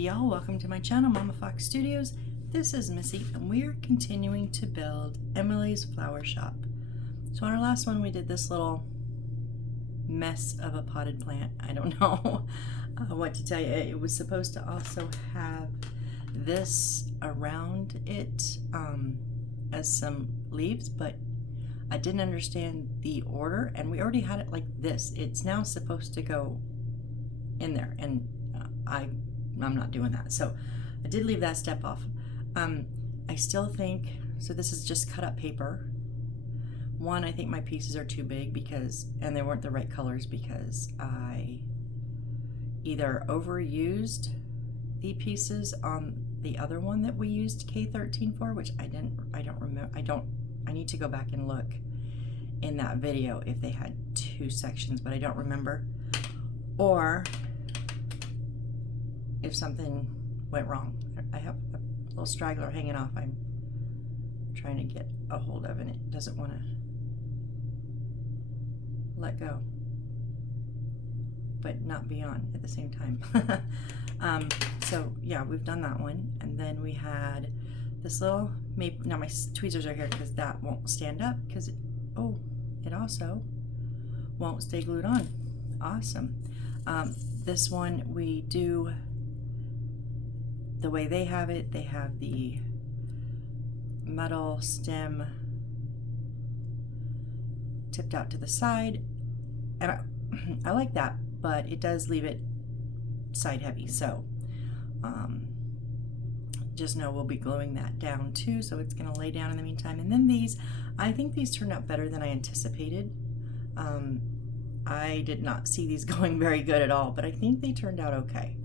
Y'all, welcome to my channel, Mama Fox Studios. This is Missy, and we are continuing to build Emily's Flower Shop. So on our last one, we did this little mess of a potted plant. I don't know what to tell you. It was supposed to also have this around it as some leaves, but I didn't understand the order, and we already had it like this. It's now supposed to go in there, and I'm not doing that. So I did leave that step off. I still think, so this is just cut up paper. One, I think my pieces are too big and they weren't the right colors because I either overused the pieces on the other one that we used K13 for, which I don't remember. I need to go back and look in that video if they had two sections, but I don't remember. Or if something went wrong. I have a little straggler hanging off I'm trying to get a hold of, and it doesn't want to let go, but not be on at the same time. So yeah, we've done that one, and then we had this little maple. Now my tweezers are here because that won't stand up because it also won't stay glued on. Awesome. This one we do the way they have it. They have the metal stem tipped out to the side, and I like that, but it does leave it side heavy. So just know we'll be gluing that down too, so it's going to lay down in the meantime. And then these, I think these turned out better than I anticipated. I did not see these going very good at all, but I think they turned out okay.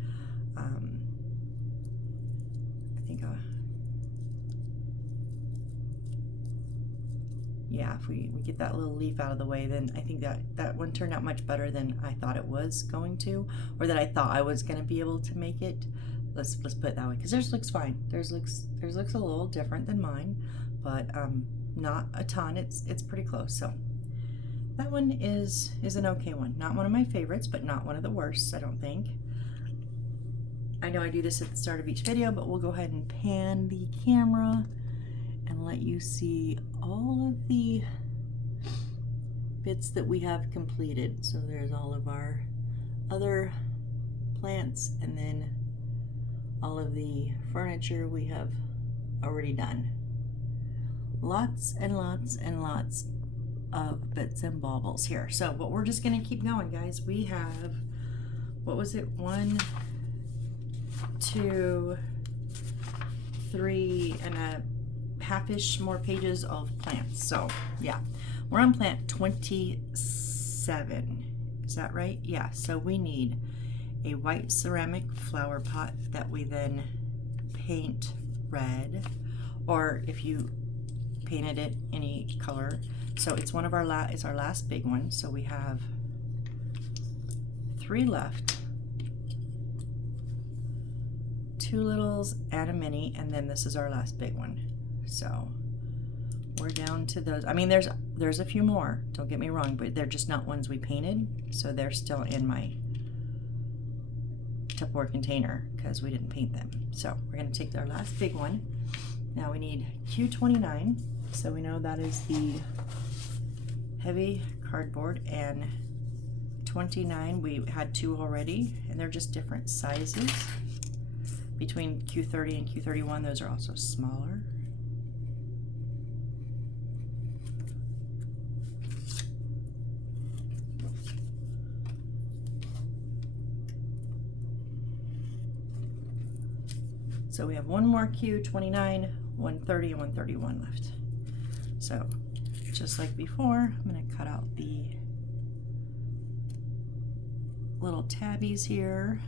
Yeah, if we get that little leaf out of the way, then I think that one turned out much better than I thought it was going to, or that I thought I was going to be able to make it. Let's put it that way, because theirs looks fine. Theirs looks a little different than mine, but not a ton. It's pretty close. So that one is an okay one. Not one of my favorites, but not one of the worst, I don't think. I know I do this at the start of each video, but we'll go ahead and pan the camera and let you see all of the bits that we have completed. So there's all of our other plants, and then all of the furniture we have already done. Lots and lots and lots of bits and baubles here. So, but we're just gonna keep going, guys. We have, what was it? 1, 2, 3 and a half-ish more pages of plants. So yeah, we're on plant 27. Is that right? Yeah, so we need a white ceramic flower pot that we then paint red, or if you painted it any color. So it's one of our it's our last big one. So we have 3 left. 2 littles and a mini, and then this is our last big one. So we're down to those. I mean, there's a few more, don't get me wrong, but they're just not ones we painted, so they're still in my Tupperware container because we didn't paint them. So we're going to take our last big one. Now we need Q29, so we know that is the heavy cardboard, and 29, we had 2 already, and they're just different sizes. Between Q30 and Q31, those are also smaller. So we have one more Q29, 130, and 131 left. So just like before, I'm going to cut out the little tabbies here.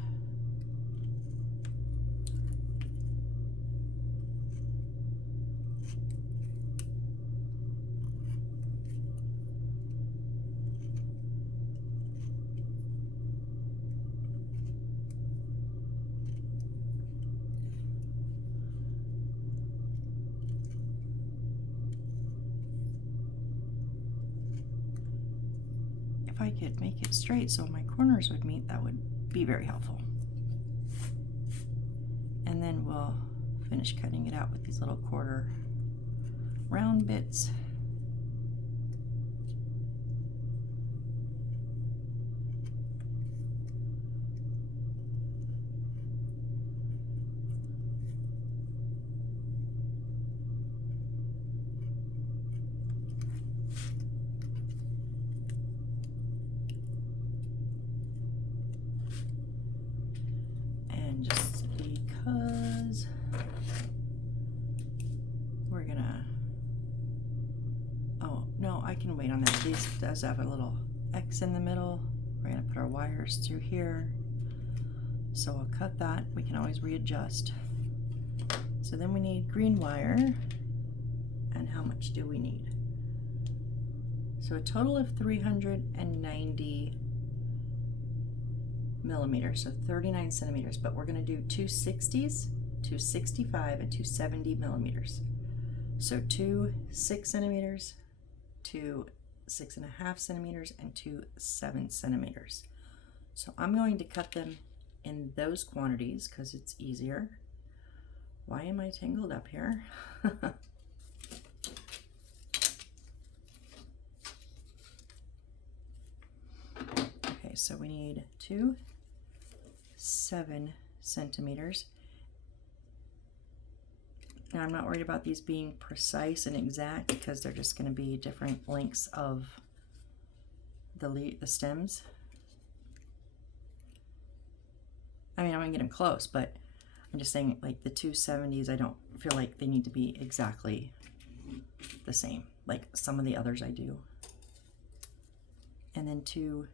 If I could make it straight so my corners would meet, that would be very helpful. we'll finish cutting it out with these little quarter round bits. And just because we're gonna, oh no, I can wait on that. These does have a little X in the middle. We're gonna put our wires through here. So I'll cut that. We can always readjust. So then we need green wire. And how much do we need? So a total of 390 millimeters, so 39 centimeters, but we're gonna do 260s, 265, and 270 millimeters. So 2 6 centimeters, 2 6.5 centimeters, and 2 7 centimeters. So I'm going to cut them in those quantities because it's easier. Why am I tangled up here? Okay, so we need 2 7 centimeters. Now I'm not worried about these being precise and exact because they're just going to be different lengths of the stems. I mean, I'm going to get them close, but I'm just saying, like the 270s, I don't feel like they need to be exactly the same, like some of the others I do. And then 2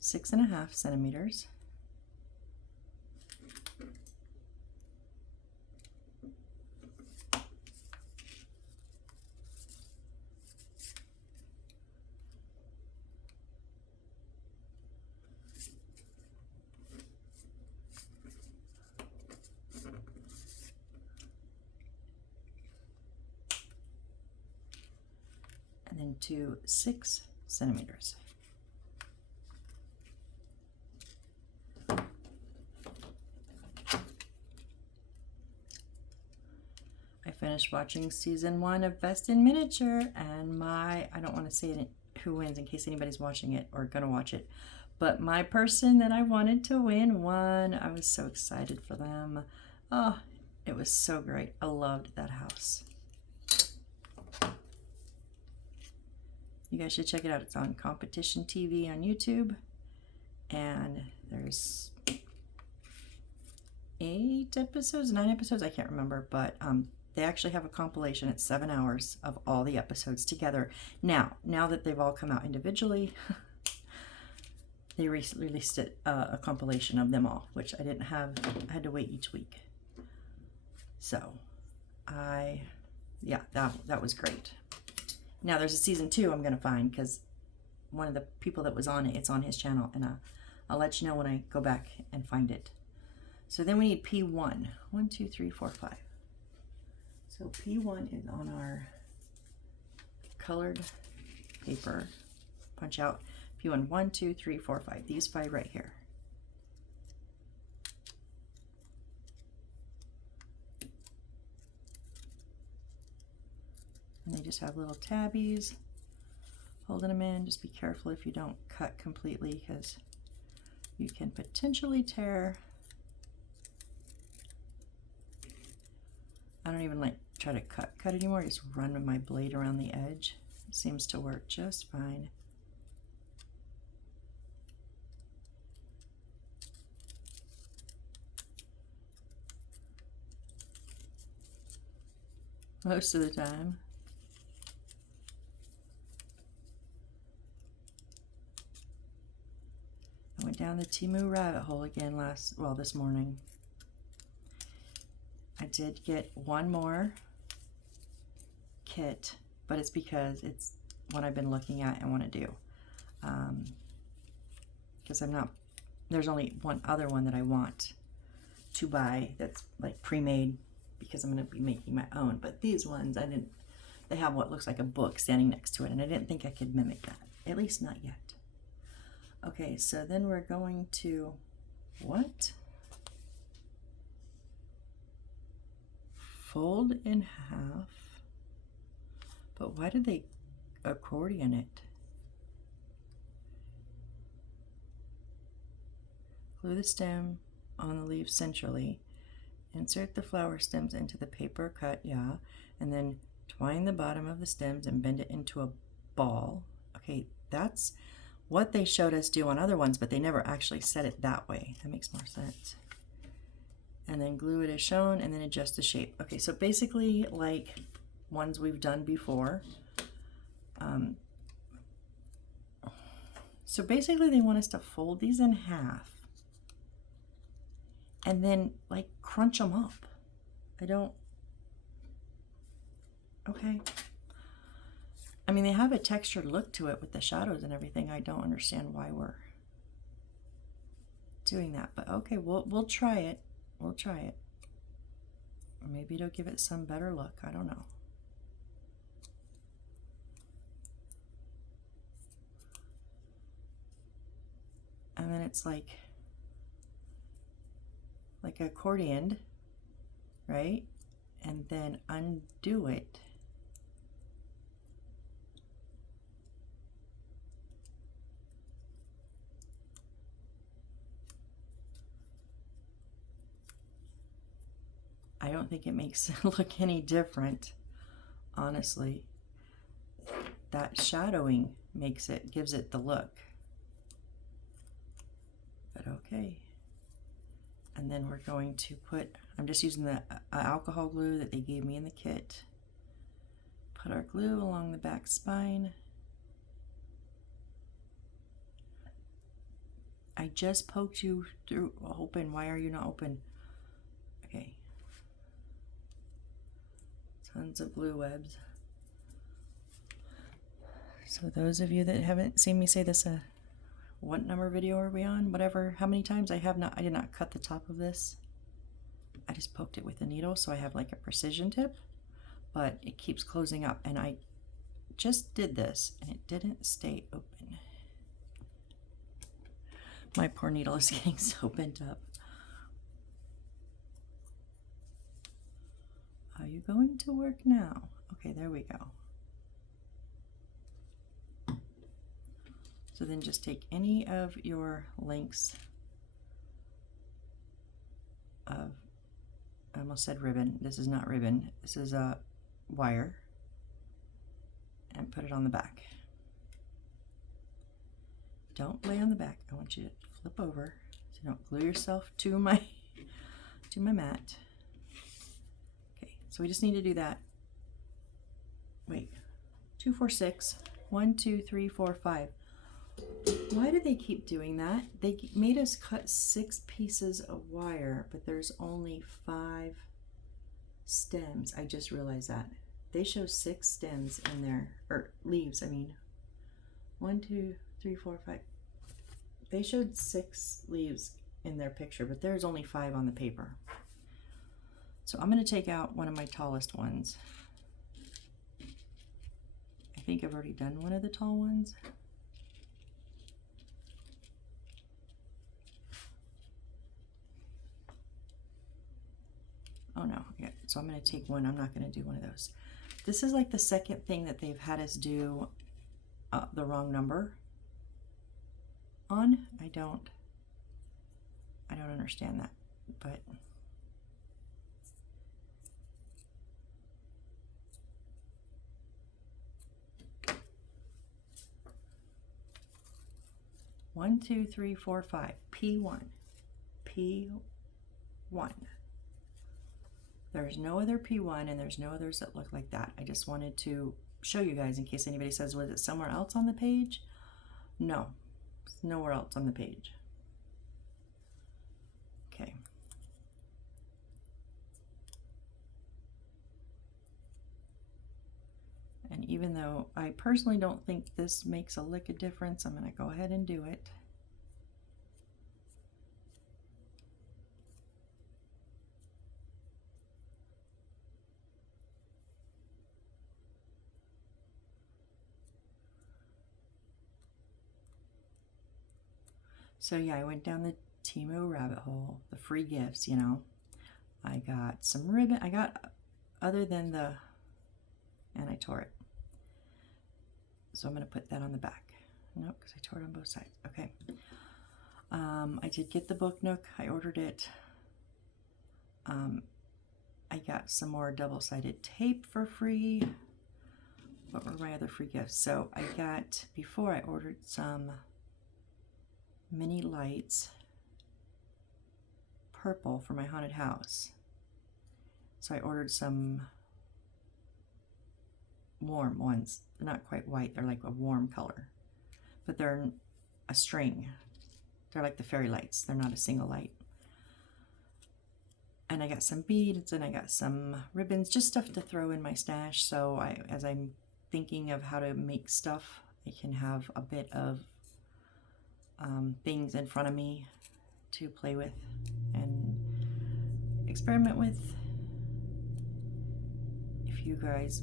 6.5 centimeters. And then 2 6 centimeters. I finished watching season 1 of Best in Miniature, and I don't want to say who wins in case anybody's watching it or gonna watch it, but my person that I wanted to win won. I was so excited for them. Oh, it was so great. I loved that house. You guys should check it out. It's on Competition TV on YouTube, and there's 8 episodes, 9 episodes, I can't remember, but they actually have a compilation. It's 7 hours of all the episodes together. Now that they've all come out individually, they released a compilation of them all, which I didn't have. I had to wait each week. So yeah, that was great. Now there's a season 2 I'm gonna find because one of the people that was on it, it's on his channel, and I'll let you know when I go back and find it. So then we need P1. 1 2 3 4 5. So P1 is on our colored paper. Punch out P1. 1 2 3 4 5. These 5 right here. And they just have little tabbies holding them in. Just be careful if you don't cut completely because you can potentially tear. I don't even try to cut anymore. I just run with my blade around the edge. It seems to work just fine. Most of the time. I went down the Temu rabbit hole again this morning. I did get one more kit, but it's because it's what I've been looking at and want to do. Because there's only one other one that I want to buy that's like pre-made because I'm going to be making my own. But these ones, they have what looks like a book standing next to it, and I didn't think I could mimic that, at least not yet. Okay, so then we're going to, what? fold in half, but why did they accordion it? Glue the stem on the leaf centrally. Insert the flower stems into the paper cut, yeah, and then twine the bottom of the stems and bend it into a ball. Okay, that's what they showed us do on other ones, but they never actually said it that way. That makes more sense. And then glue it as shown and then adjust the shape. Okay, so basically like ones we've done before. So basically they want us to fold these in half and then like crunch them up. Okay. I mean, they have a textured look to it with the shadows and everything. I don't understand why we're doing that, but okay, we'll try it. We'll try it. Or maybe it'll give it some better look. I don't know. And then it's like accordioned, right? And then undo it. I don't think it makes it look any different, honestly. That shadowing gives it the look. But okay. And then we're going to put, I'm just using the alcohol glue that they gave me in the kit. Put our glue along the back spine. I just poked you through open. Why are you not open? Okay. Tons of glue webs. So those of you that haven't seen me say this, what number video are we on? Whatever, how many times I did not cut the top of this. I just poked it with a needle, so I have like a precision tip, but it keeps closing up, and I just did this and it didn't stay open. My poor needle is getting so bent up. Are you going to work now? Okay, there we go. So then just take any of your lengths of, I almost said ribbon. This is not ribbon. This is a wire, and put it on the back. Don't lay on the back. I want you to flip over so you don't glue yourself to my mat. Okay, so we just need to do that. Wait, 2, 4, 6. 1, 2, 3, 4, 5. Why do they keep doing that? They made us cut 6 pieces of wire, but there's only 5 stems. I just realized that. They show 6 stems in there, or leaves, I mean. 1, 2, 3, 4, 5. They showed 6 leaves in their picture, but there's only 5 on the paper. So I'm going to take out one of my tallest ones. I think I've already done one of the tall ones. Oh no, yeah, so I'm going to take one. I'm not going to do one of those. This is like the second thing that they've had us do the wrong number on. I don't understand that, but one, 2, 3, 4, 5. P1. P1. There's no other P1 and there's no others that look like that. I just wanted to show you guys in case anybody says, was it somewhere else on the page? No, it's nowhere else on the page. Okay. And even though I personally don't think this makes a lick of difference, I'm going to go ahead and do it. So yeah, I went down the Temu rabbit hole, the free gifts, you know. I got some ribbon. I got other than and I tore it. So I'm going to put that on the back. Nope, because I tore it on both sides. Okay. I did get the book nook. I ordered it. I got some more double-sided tape for free. What were my other free gifts? So I got, before I ordered some mini lights, purple for my haunted house. So I ordered some warm ones. They're not quite white, they're like a warm color. But they're a string. They're like the fairy lights. They're not a single light. And I got some beads and I got some ribbons, just stuff to throw in my stash. So as I'm thinking of how to make stuff, I can have a bit of things in front of me to play with and experiment with. If you guys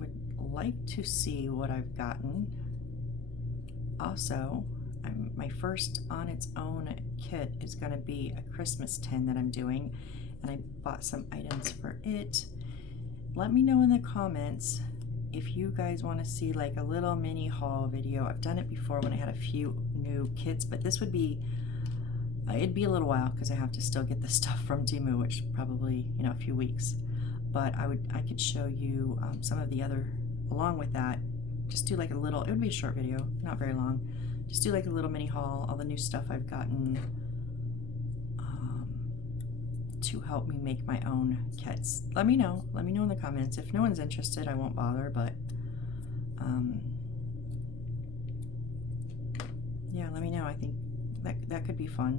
would like to see what I've gotten, also, my first on its own kit is going to be a Christmas tin that I'm doing, and I bought some items for it. Let me know in the comments if you guys want to see like a little mini haul video. I've done it before when I had a few new kits, but this would be, it'd be a little while because I have to still get the stuff from Temu, which probably, you know, a few weeks. But I could show you some of the other, along with that, just do like a little, it would be a short video, not very long. Just do like a little mini haul, all the new stuff I've gotten to help me make my own kits. Let me know in the comments. If no one's interested, I won't bother, but yeah, let me know. I think that could be fun.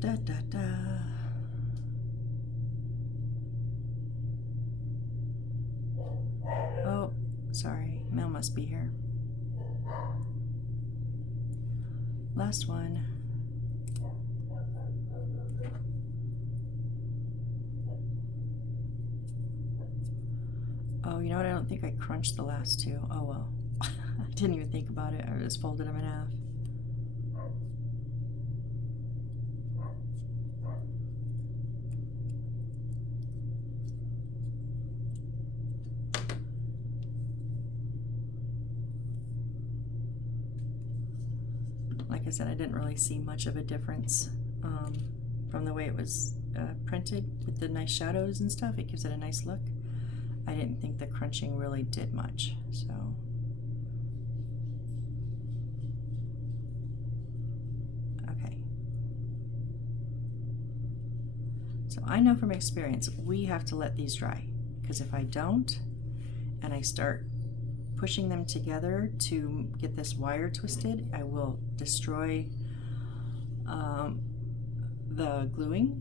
Da da da da. Oh, sorry, mail must be here. Last one. Oh, you know what? I don't think I crunched the last two. Oh well. I didn't even think about it. I just folded them in half. Like I said, I didn't really see much of a difference from the way it was printed with the nice shadows and stuff. It gives it a nice look. I didn't think the crunching really did much, so. Okay. So I know from experience, we have to let these dry, because if I don't, and I start pushing them together to get this wire twisted, I will destroy the gluing,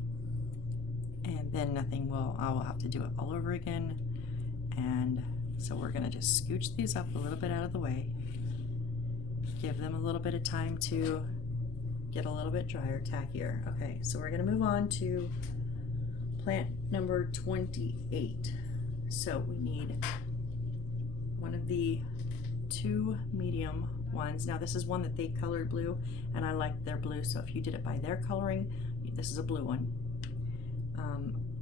and then I will have to do it all over again. And so we're gonna just scooch these up a little bit out of the way, give them a little bit of time to get a little bit drier, tackier. Okay, so we're gonna move on to plant number 28. So we need one of the two medium ones. Now this is one that they colored blue, and I like their blue, so if you did it by their coloring, this is a blue one.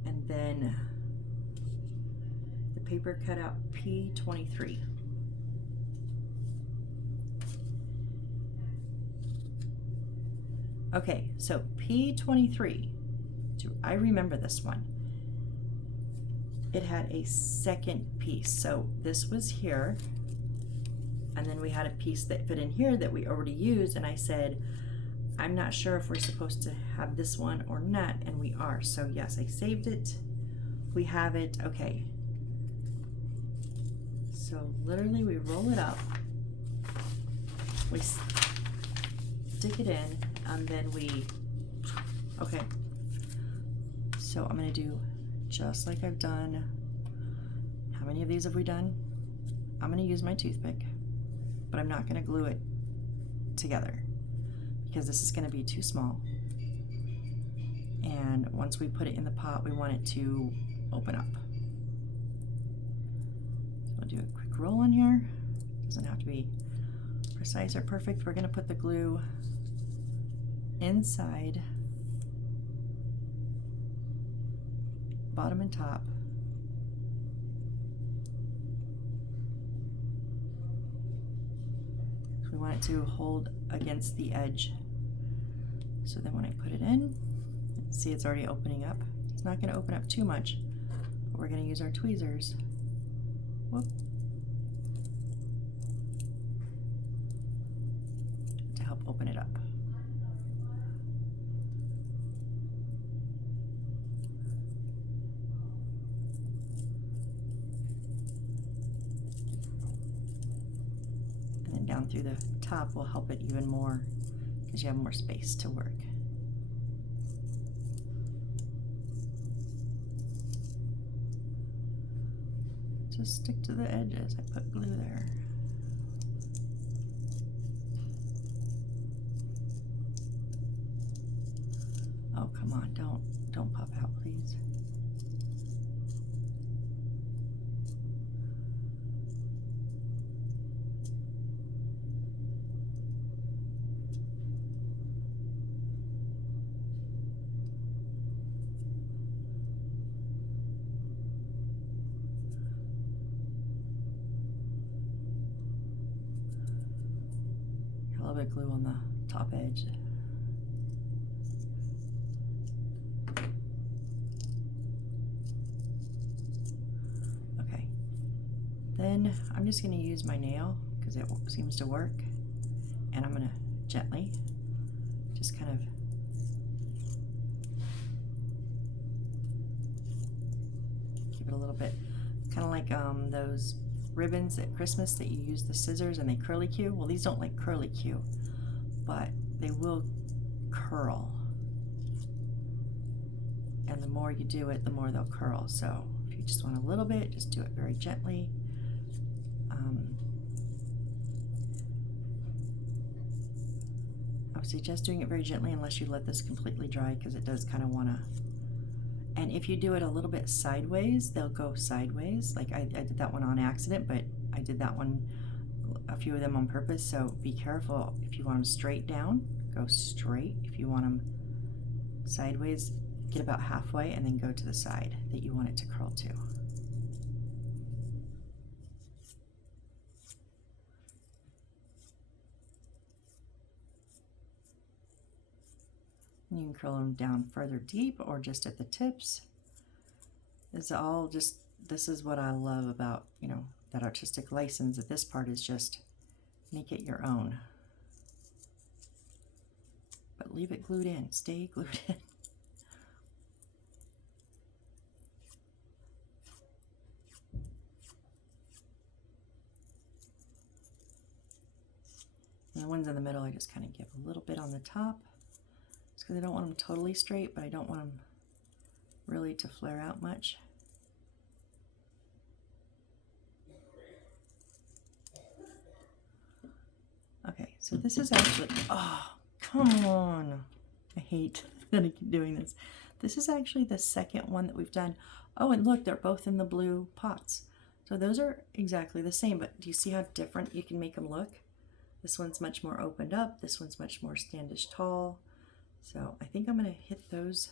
And then the paper cutout P23. Okay, so P23, I remember this one. It had a second piece. So this was here, and then we had a piece that fit in here that we already used, and I said, I'm not sure if we're supposed to have this one or not, and we are. So yes, I saved it. We have it. Okay. So literally we roll it up, we stick it in, and then okay. So I'm gonna do just like I've done. How many of these have we done? I'm gonna use my toothpick, but I'm not gonna glue it together because this is gonna be too small. And once we put it in the pot, we want it to open up. We'll do a quick roll on here. Doesn't have to be precise or perfect. We're going to put the glue inside, bottom and top. We want it to hold against the edge. So then when I put it in, see it's already opening up. It's not going to open up too much, but we're going to use our tweezers. Whoop. To help open it up. And then down through the top will help it even more because you have more space to work. Just stick to the edges. I put glue there. Oh, come on, don't pop out, please. A little bit of glue on the top edge. Okay, then I'm just going to use my nail because it seems to work, and I'm going to gently just kind of give it a little bit, kind of like those ribbons at Christmas that you use the scissors and they curly cue. Well, these don't like curly cue, but they will curl. And the more you do it, the more they'll curl. So if you just want a little bit, just do it very gently. I would suggest doing it very gently unless you let this completely dry, because it does kind of want to. And if you do it a little bit sideways, they'll go sideways. Like I did that one on accident, but I did that one, a few of them on purpose. So be careful. If you want them straight down, go straight. If you want them sideways, get about halfway and then go to the side that you want it to curl to. You can curl them down further deep or just at the tips. It's all just, this is what I love about, you know, that artistic license, that this part is just make it your own. But leave it glued in, stay glued in. And the ones in the middle, I just kind of give a little bit on the top. Just because I don't want them totally straight, but I don't want them really to flare out much. Okay, so this is actually, oh, come on. I hate that I keep doing this. This is actually the second one that we've done. Oh, and look, they're both in the blue pots. So those are exactly the same, but do you see how different you can make them look? This one's much more opened up. This one's much more standish tall. So I think I'm going to hit those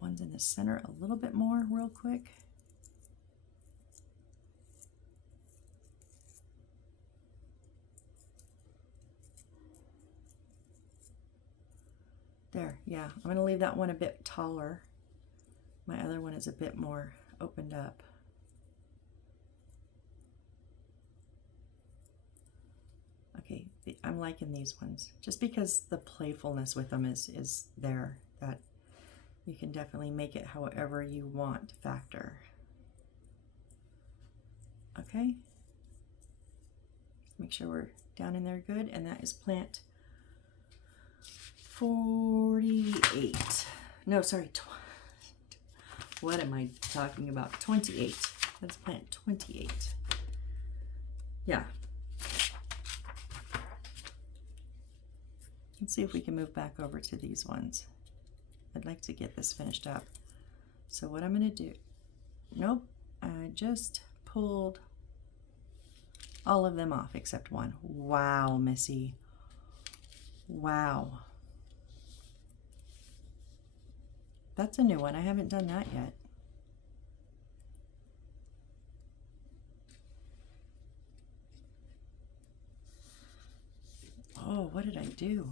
ones in the center a little bit more real quick. There, yeah, I'm going to leave that one a bit taller. My other one is a bit more opened up. Okay, I'm liking these ones just because the playfulness with them is there, that you can definitely make it however you want factor. Okay, just make sure we're down in there good, and that is plant 48. No, sorry, what am I talking about? 28. That's plant 28. Yeah. Let's see if we can move back over to these ones. I'd like to get this finished up. So what I'm going to do, nope, I just pulled all of them off except one. Wow, Missy. Wow. That's a new one. I haven't done that yet. Oh, what did I do?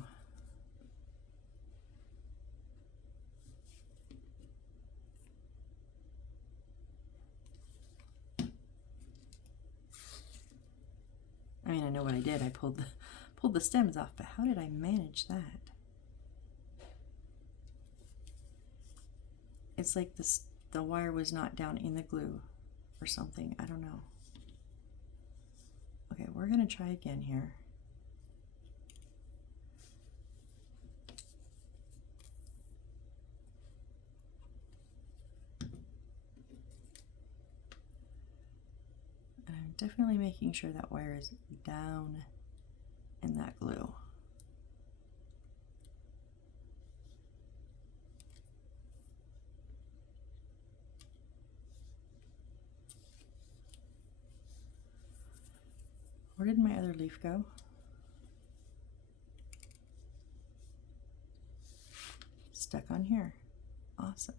I mean, I know what I did. I pulled the stems off, but how did I manage that? It's like the wire was not down in the glue or something. I don't know. Okay, we're gonna try again here. I'm definitely making sure that wire is down in that glue. Where did my other leaf go? Stuck on here. Awesome.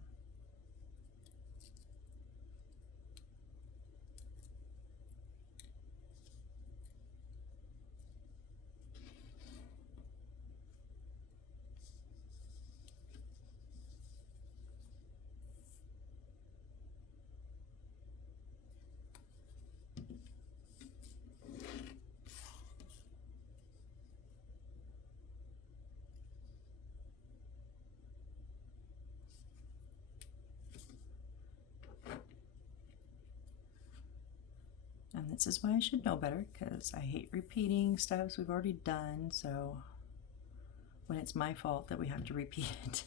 And this is why I should know better, because I hate repeating stuff we've already done, so when it's my fault that we have to repeat it.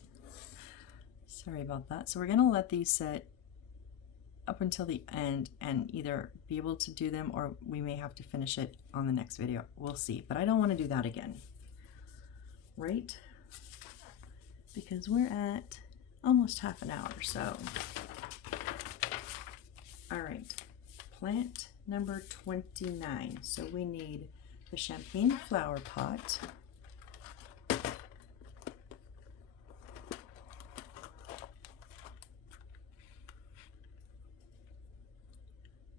Sorry about that. So we're going to let these sit up until the end and either be able to do them or we may have to finish it on the next video. We'll see, but I don't want to do that again, right? Because we're at almost half an hour, so. All right, plant number 29. So we need the champagne flower pot,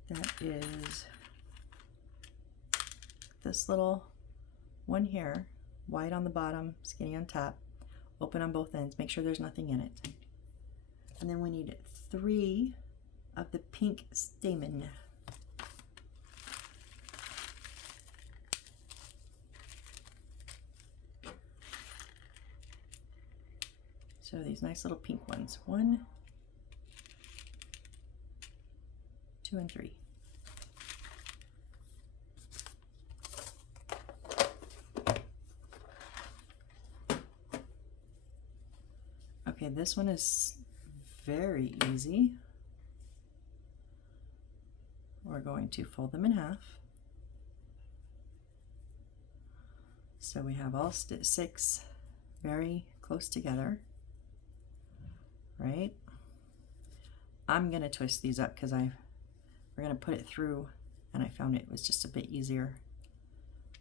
that is this little one here, white on the bottom, skinny on top, open on both ends, make sure there's nothing in it. And then we need 3 of the pink stamen. So these nice little pink ones. 1, 2, and 3. Okay, this one is very easy. We're going to fold them in half. So we have all 6 very close together, right? I'm gonna twist these up because we're gonna put it through, and I found it was just a bit easier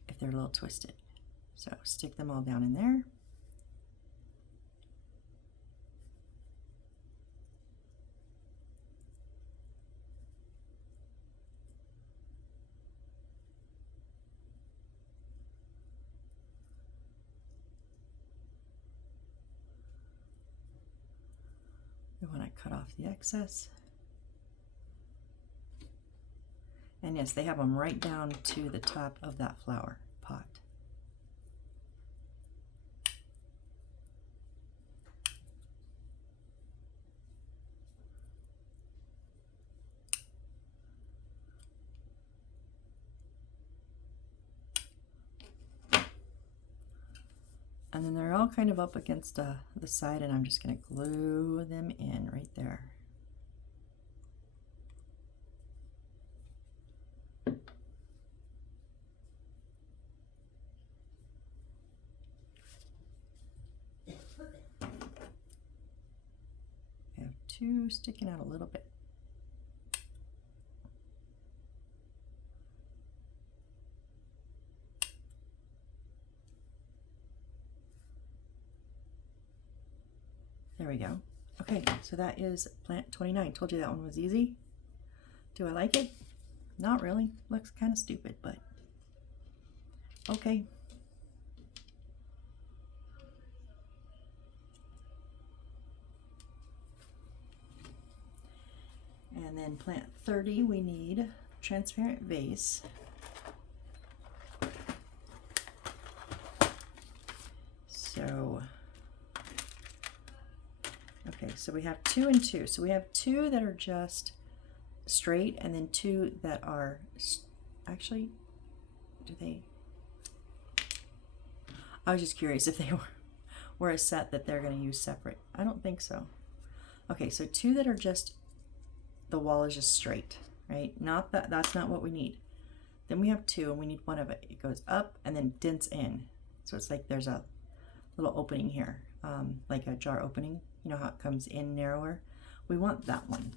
if they're a little twisted. So stick them all down in there. We want to cut off the excess. And yes, they have them right down to the top of that flower pot. And then they're all kind of up against the side, and I'm just going to glue them in right there. I have 2 sticking out a little bit. we go. Okay, so that is plant 29. Told you that one was easy. Do I like it? Not really. Looks kind of stupid, but okay. And then plant 30, we need transparent vase. So, okay, so we have 2 and 2. So we have 2 that are just straight, and then 2 that are, actually, do they, I was just curious if they were a set that they're going to use separate. I don't think so. Okay, so 2 that are just, the wall is just straight, right? Not that, that's not what we need. Then we have 2, and we need one of it. It goes up and then dents in. So it's like there's a little opening here, like a jar opening. You know how it comes in narrower? We want that one.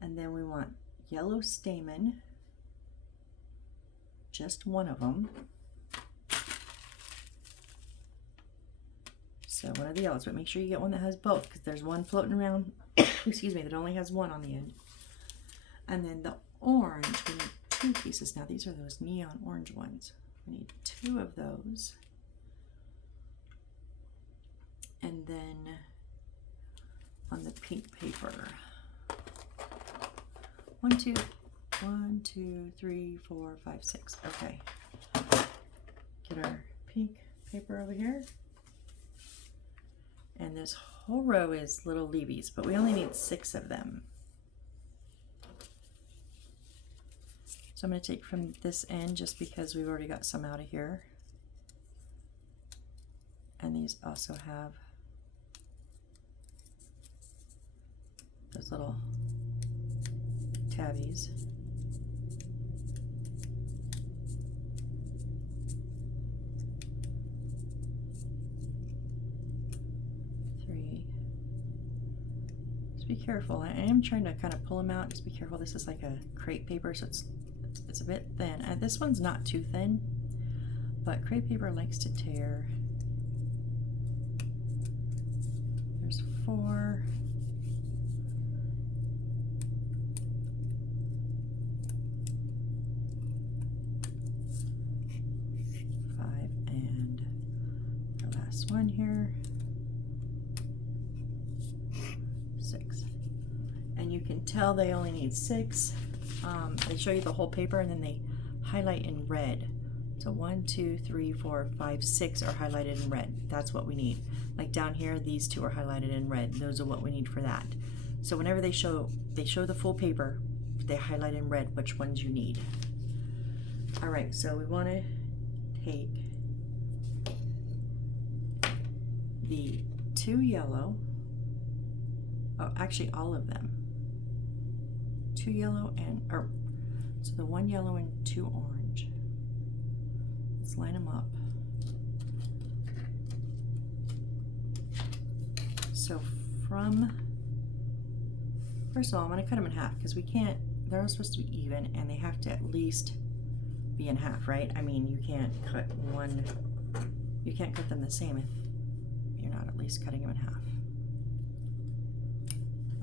And then we want yellow stamen, just one of them. So one of the yellows, but make sure you get one that has both, because there's one floating around, excuse me, that only has one on the end. And then the orange, we need 2 pieces. Now these are those neon orange ones. We need 2 of those. And then on the pink paper, 1, 2, 3, 4, 5, 6. Okay. Get our pink paper over here. And this whole row is little leavies, but we only need 6 of them. So I'm going to take from this end just because we've already got some out of here. And these also have those little tabbies. Just be careful. I am trying to kind of pull them out. Just be careful. This is like a crepe paper, so it's a bit thin. This one's not too thin, but crepe paper likes to tear. There's 4. One here, 6, and you can tell they only need 6. They show you the whole paper and then they highlight in red. So 1, 2, 3, 4, 5, 6 are highlighted in red. That's what we need. Like down here, these 2 are highlighted in red. Those are what we need for that. So whenever they show the full paper, they highlight in red which ones you need. All right, so we want to take the 2 yellow, oh, actually all of them, 2 yellow and, or, so the 1 yellow and 2 orange. Let's line them up. So from, first of all, I'm going to cut them in half because we can't, they're all supposed to be even and they have to at least be in half, right? I mean, you can't cut them the same if you're not at least cutting them in half.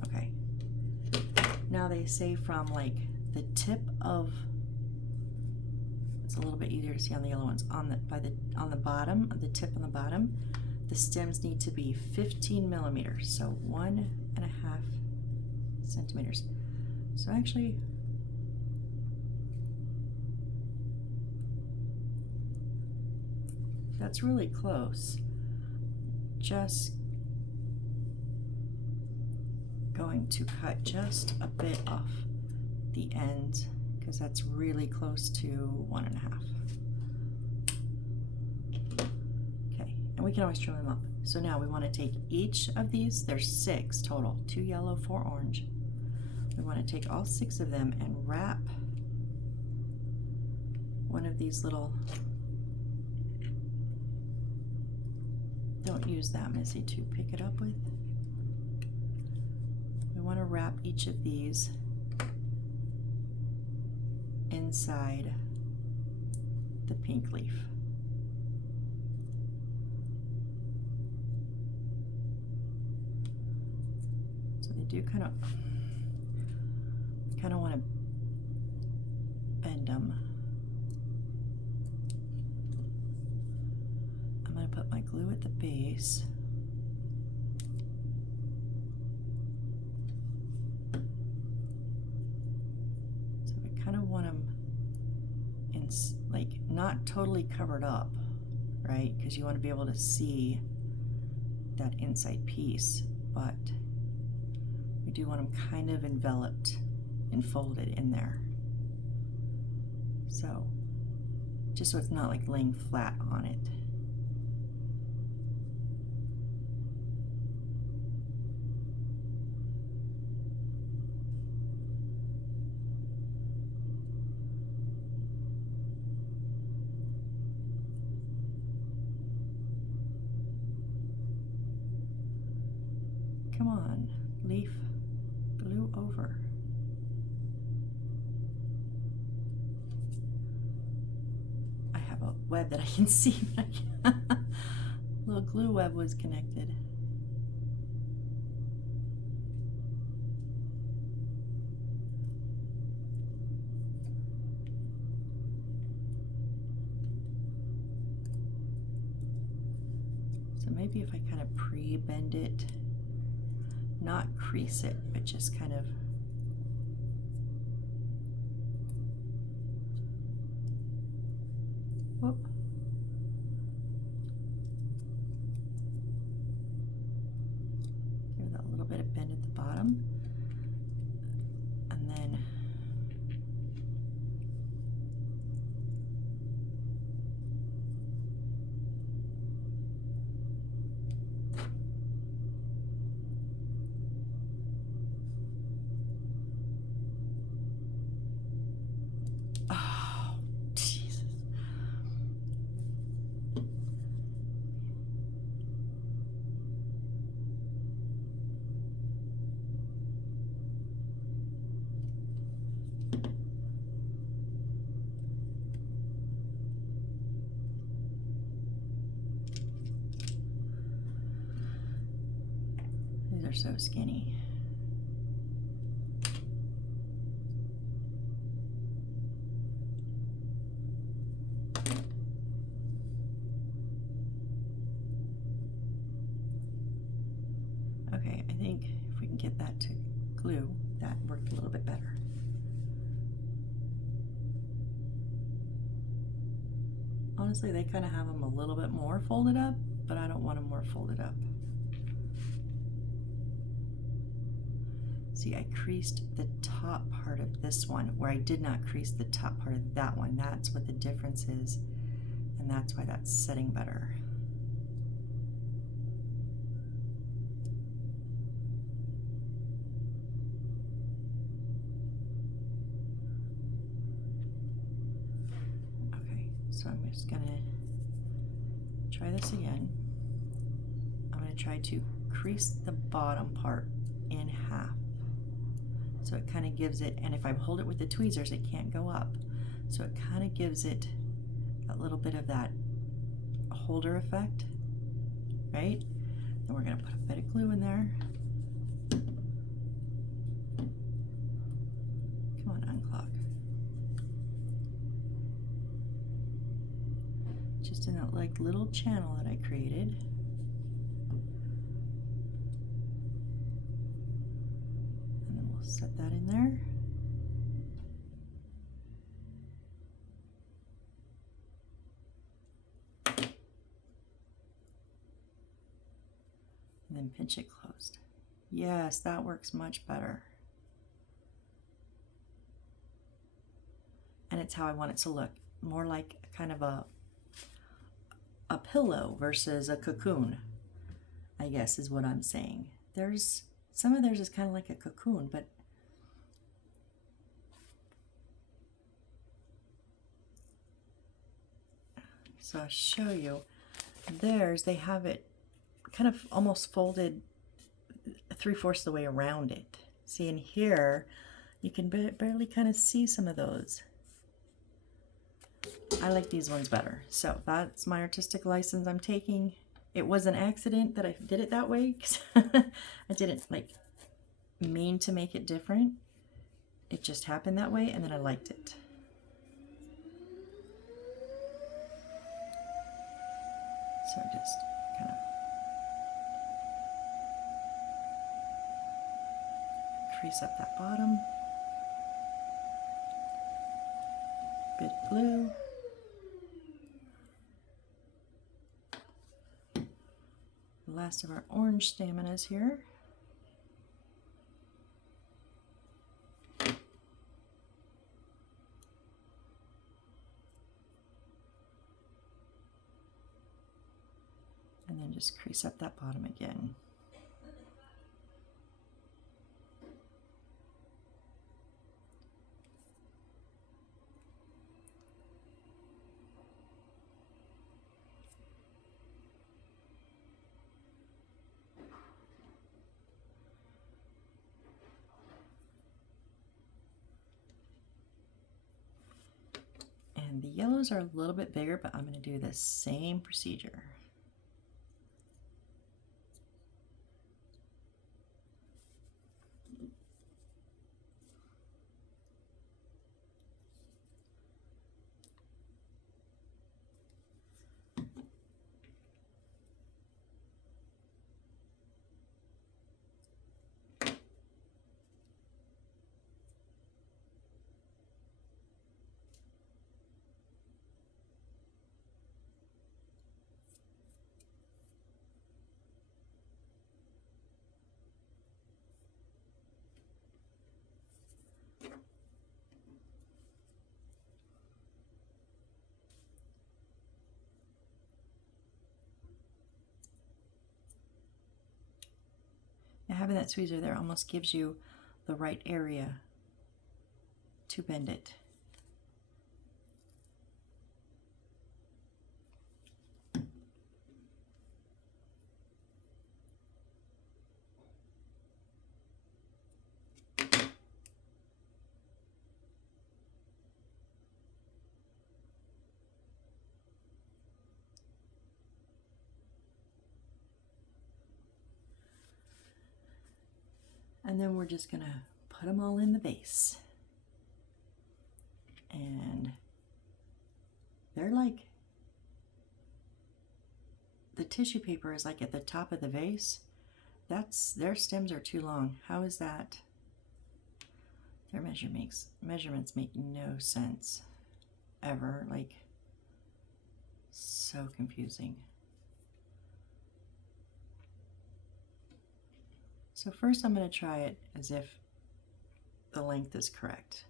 Okay. Now they say from like the tip of, it's a little bit easier to see on the yellow ones, on the bottom, the tip on the bottom, the stems need to be 15 millimeters, so 1.5 centimeters. So actually, that's really close. Just going to cut just a bit off the end because that's really close to 1.5. Okay, and we can always trim them up. So now we want to take each of these, there's 6 total, 2 yellow, 4 orange. We want to take all 6 of them and wrap one of these little, don't use that, Missy, to pick it up with. We want to wrap each of these inside the pink leaf. do kind of want to bend them. I'm going to put my glue at the base. So we kind of want them in, like, not totally covered up, right? Because you want to be able to see that inside piece, but we do want them kind of enveloped and folded in there. So just so it's not like laying flat on it. Come on, leaf, glue over. I have a web that I can see, but I can't. Little glue web was connected. So maybe if I kind of pre-bend it, not crease it, but just kind of whoop. Give that a little bit of bend at the bottom, and then these are so skinny. Okay, I think if we can get that to glue, that worked a little bit better. Honestly, they kind of have them a little bit more folded up, but I don't want them more folded up. See, I creased the top part of this one where I did not crease the top part of that one. That's what the difference is, and that's why that's setting better. Okay, so I'm just gonna try this again. I'm gonna try to crease the bottom part in half. So it kind of gives it, and if I hold it with the tweezers, it can't go up. So it kind of gives it a little bit of that holder effect, right? Then we're going to put a bit of glue in there. Come on, unclog. Just in that like little channel that I created. Set that in there. And then pinch it closed. Yes, that works much better. And it's how I want it to look. More like kind of a pillow versus a cocoon, I guess is what I'm saying. There's some of theirs is kind of like a cocoon, but so I'll show you. Theirs, they have it kind of almost folded 3/4 the way around it. See, in here, you can barely kind of see some of those. I like these ones better. So that's my artistic license I'm taking. It was an accident that I did it that way, because I didn't like mean to make it different. It just happened that way, and then I liked it. So just kind of crease up that bottom. Bit blue. The last of our orange staminas here. And then just crease up that bottom again. And the yellows are a little bit bigger, but I'm going to do the same procedure. Now having that tweezer there almost gives you the right area to bend it. And then we're just going to put them all in the vase. And they're like, the tissue paper is like at the top of the vase. Their stems are too long. How is that? Their measurements make no sense ever. Like, so confusing. So first I'm going to try it as if the length is correct.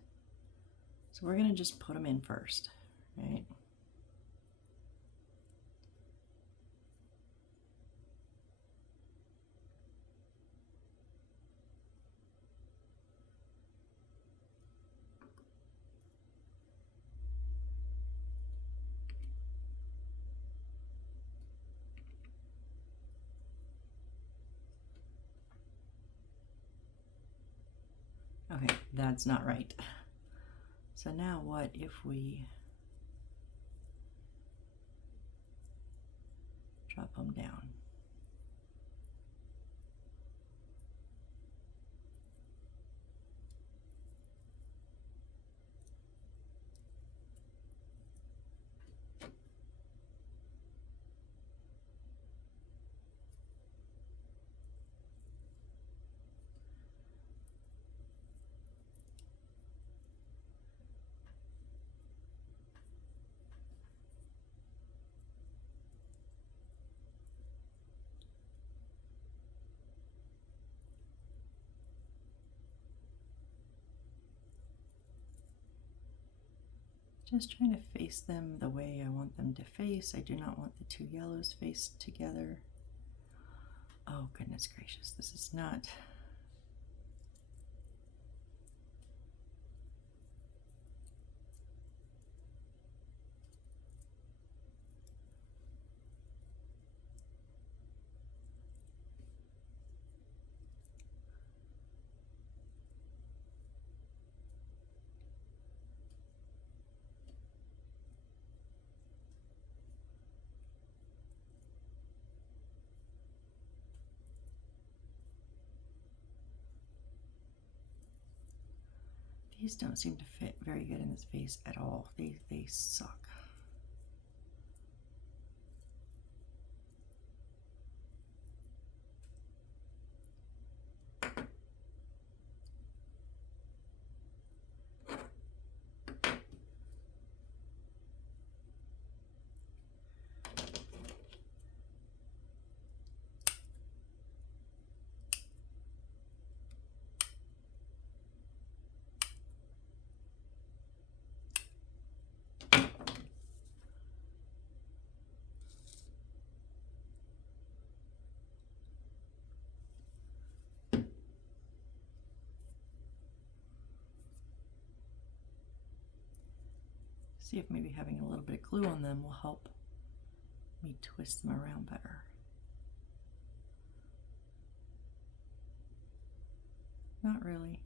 So we're going to just put them in first, right? Okay, that's not right. So now what if we drop them down? Just trying to face them the way I want them to face. I do not want the two yellows faced together. Oh, goodness gracious, this is not... These don't seem to fit very good in this vase at all. They suck. See if maybe having a little bit of glue on them will help me twist them around better. Not really.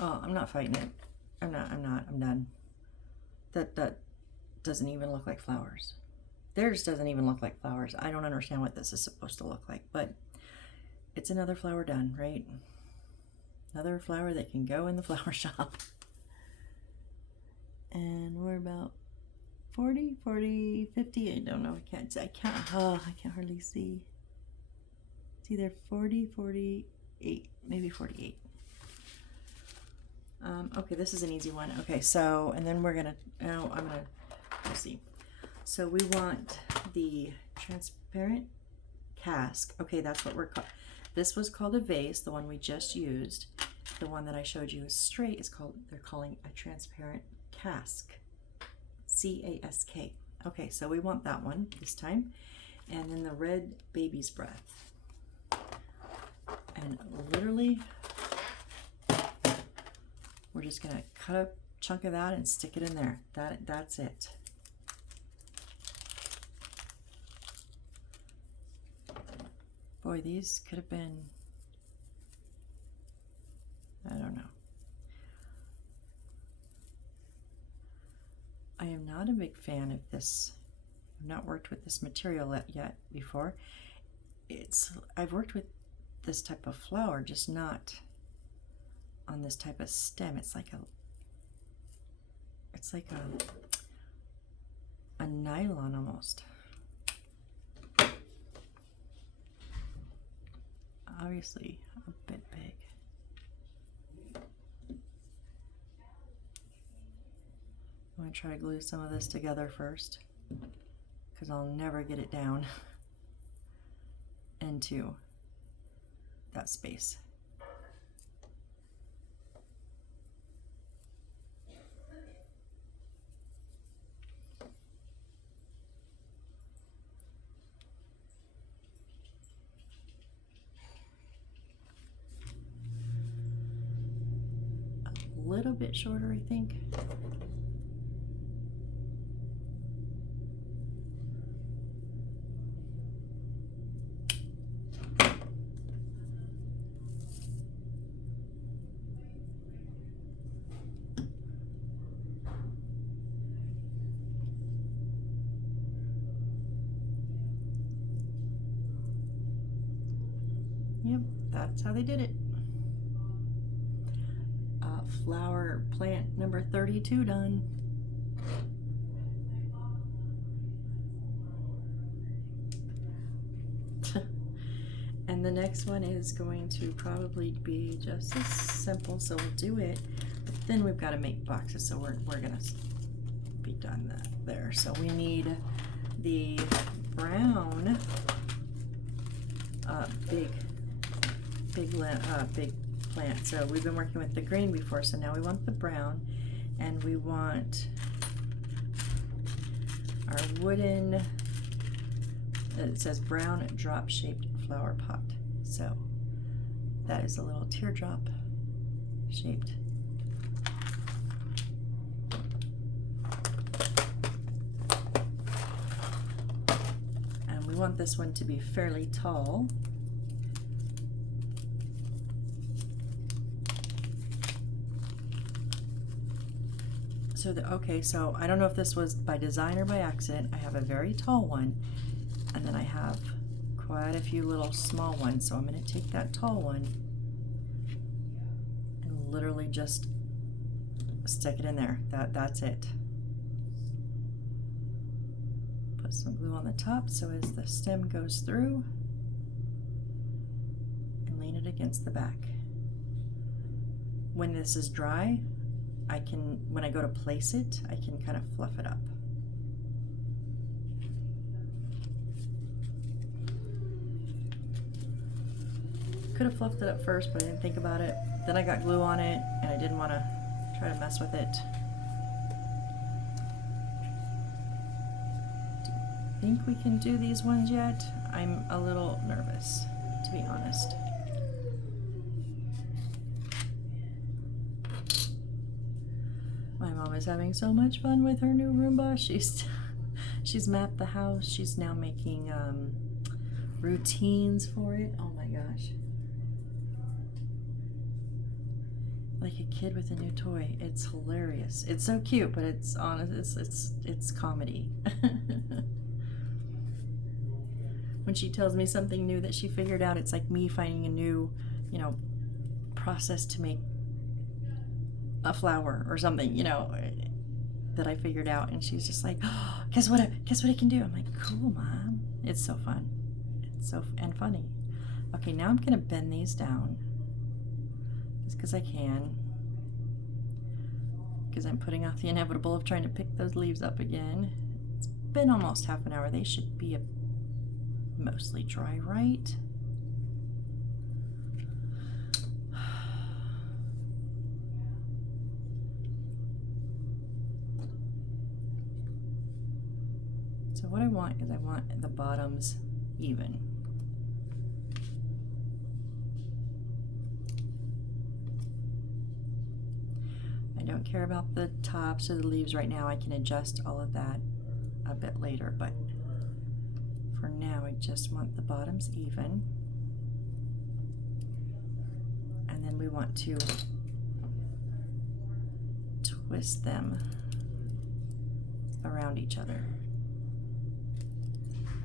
Oh, I'm not fighting it. I'm done. That doesn't even look like flowers. Theirs doesn't even look like flowers. I don't understand what this is supposed to look like, but it's another flower done, right? Another flower that can go in the flower shop. And we're about 40, 50, I don't know, I can't hardly see. It's either 40, 48, maybe 48. Okay, this is an easy one. Okay, so, and then we'll see. So we want the transparent cask. Okay, that's what we're called. This was called a vase, the one we just used. The one that I showed you is straight is called, they're calling a transparent cask. C-A-S-K. Okay, so we want that one this time. And then the red baby's breath. And literally, we're just gonna cut a chunk of that and stick it in there. That's it. Boy, these could have been, I don't know. I am not a big fan of this. I've not worked with this material yet before. I've worked with this type of flower, just not on this type of stem. It's like a nylon almost. Obviously a bit big. I'm going to try to glue some of this together first, because I'll never get it down into that space. A little bit shorter, I think. Yep, that's how they did it. Flower plant number 32 done. And the next one is going to probably be just as simple, so we'll do it. But then we've got to make boxes, so we're gonna be done there. So we need the brown big plant. So we've been working with the green before, so now we want the brown, and we want our wooden, it says brown drop shaped flower pot. So that is a little teardrop shaped. And we want this one to be fairly tall. So okay, so I don't know if this was by design or by accident. I have a very tall one, and then I have quite a few little small ones, so I'm going to take that tall one and literally just stick it in there. That's it. Put some glue on the top so as the stem goes through, and lean it against the back. When this is dry, when I go to place it, I can kind of fluff it up. Could have fluffed it up first, but I didn't think about it. Then I got glue on it, and I didn't want to try to mess with it. Do you think we can do these ones yet? I'm a little nervous, to be honest. My mom is having so much fun with her new Roomba. She's mapped the house. She's now making routines for it. Oh my gosh. Like a kid with a new toy. It's hilarious. It's so cute, but it's honest. It's comedy. When she tells me something new that she figured out, it's like me finding a new, process to make a flower or something, that I figured out, and she's just like, oh, guess what I can do? I'm like, cool, Mom. It's so fun. It's so and funny. Okay, now I'm gonna bend these down just because I can, because I'm putting off the inevitable of trying to pick those leaves up again. It's been almost half an hour. They should be mostly dry, right? So what I want is I want the bottoms even. I don't care about the tops or the leaves right now. I can adjust all of that a bit later, but for now I just want the bottoms even. And then we want to twist them around each other,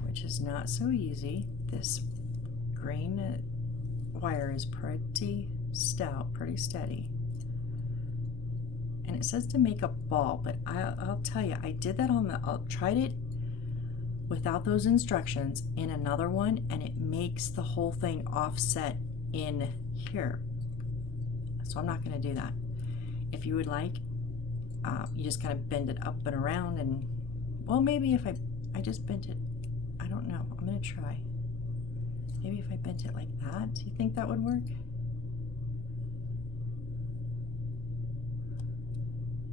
which is not so easy. This green wire is pretty stout, pretty steady. And it says to make a ball, but I'll tell you, I did that I tried it without those instructions in another one, and it makes the whole thing offset in here. So I'm not gonna do that. If you would like, you just kind of bend it up and around, and well, maybe if I just bent it, I don't know, I'm gonna try. Maybe if I bent it like that, do you think that would work?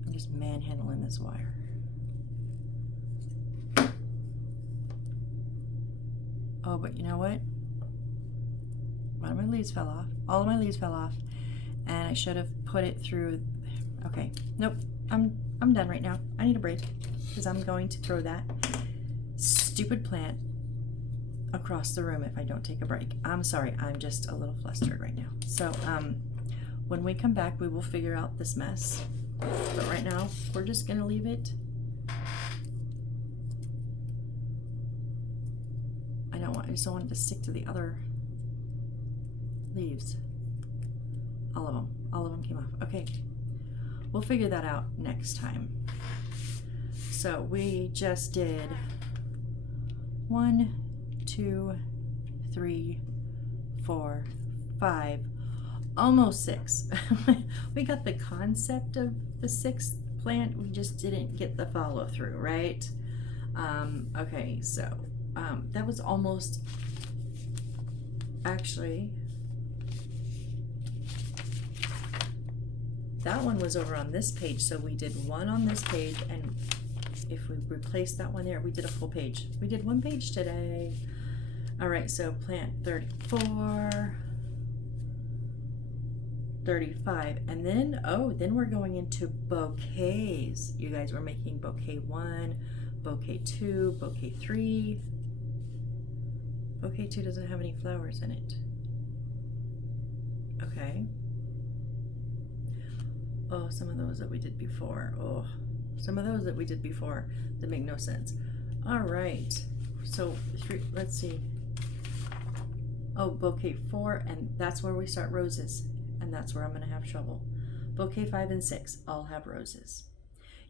I'm just manhandling this wire. Oh, but you know what? One of my leaves fell off. All of my leaves fell off, and I should have put it through. Okay, nope. I'm done right now. I need a break because I'm going to throw that stupid plant across the room if I don't take a break. I'm sorry. I'm just a little flustered right now. So when we come back, we will figure out this mess. But right now, we're just gonna leave it. I just don't want it to stick to the other leaves. All of them came off. Okay, we'll figure that out next time. So we just did 1, 2, 3, 4, 5, almost 6. We got the concept of the 6th plant, we just didn't get the follow through, right? Okay, so that was almost, actually, that one was over on this page, so we did one on this page, and if we replace that one there, we did a full page. We did one page today. All right, so plant 34, 35, and then, oh, then we're going into bouquets. You guys were making bouquet 1, bouquet 2, bouquet 3. Bouquet 2 doesn't have any flowers in it. Okay. Oh, some of those that we did before. Oh, some of those that we did before that make no sense. All right. So let's see. Oh, bouquet 4, and that's where we start roses, and that's where I'm going to have trouble. Bouquet 5 and 6, I'll have roses.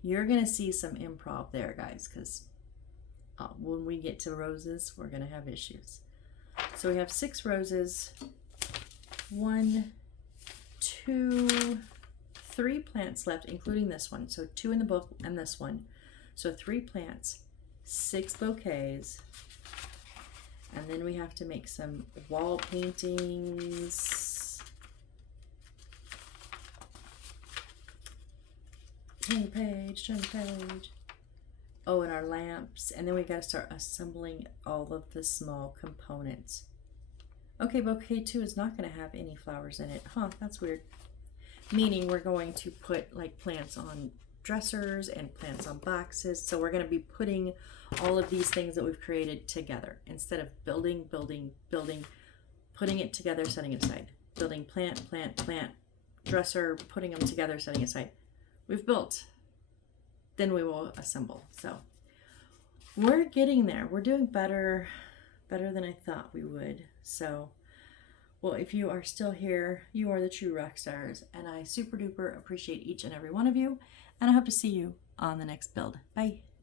You're going to see some improv there, guys, because when we get to roses, we're going to have issues. So we have 6 roses, 1, 2, 3 plants left, including this one. So 2 in the book and this one. So 3 plants, 6 bouquets, and then we have to make some wall paintings. Turn the page, turn the page. Oh, and our lamps. And then we got to start assembling all of the small components. Okay, bouquet 2 is not going to have any flowers in it. Huh, that's weird. Meaning we're going to put like plants on dressers and plants on boxes. So we're going to be putting all of these things that we've created together instead of building, putting it together, setting it aside. Building plant, dresser, putting them together, setting it aside. We've built, then we will assemble. So we're getting there. We're doing better than I thought we would. So, well, if you are still here, you are the true rock stars, and I super duper appreciate each and every one of you, and I hope to see you on the next build. Bye.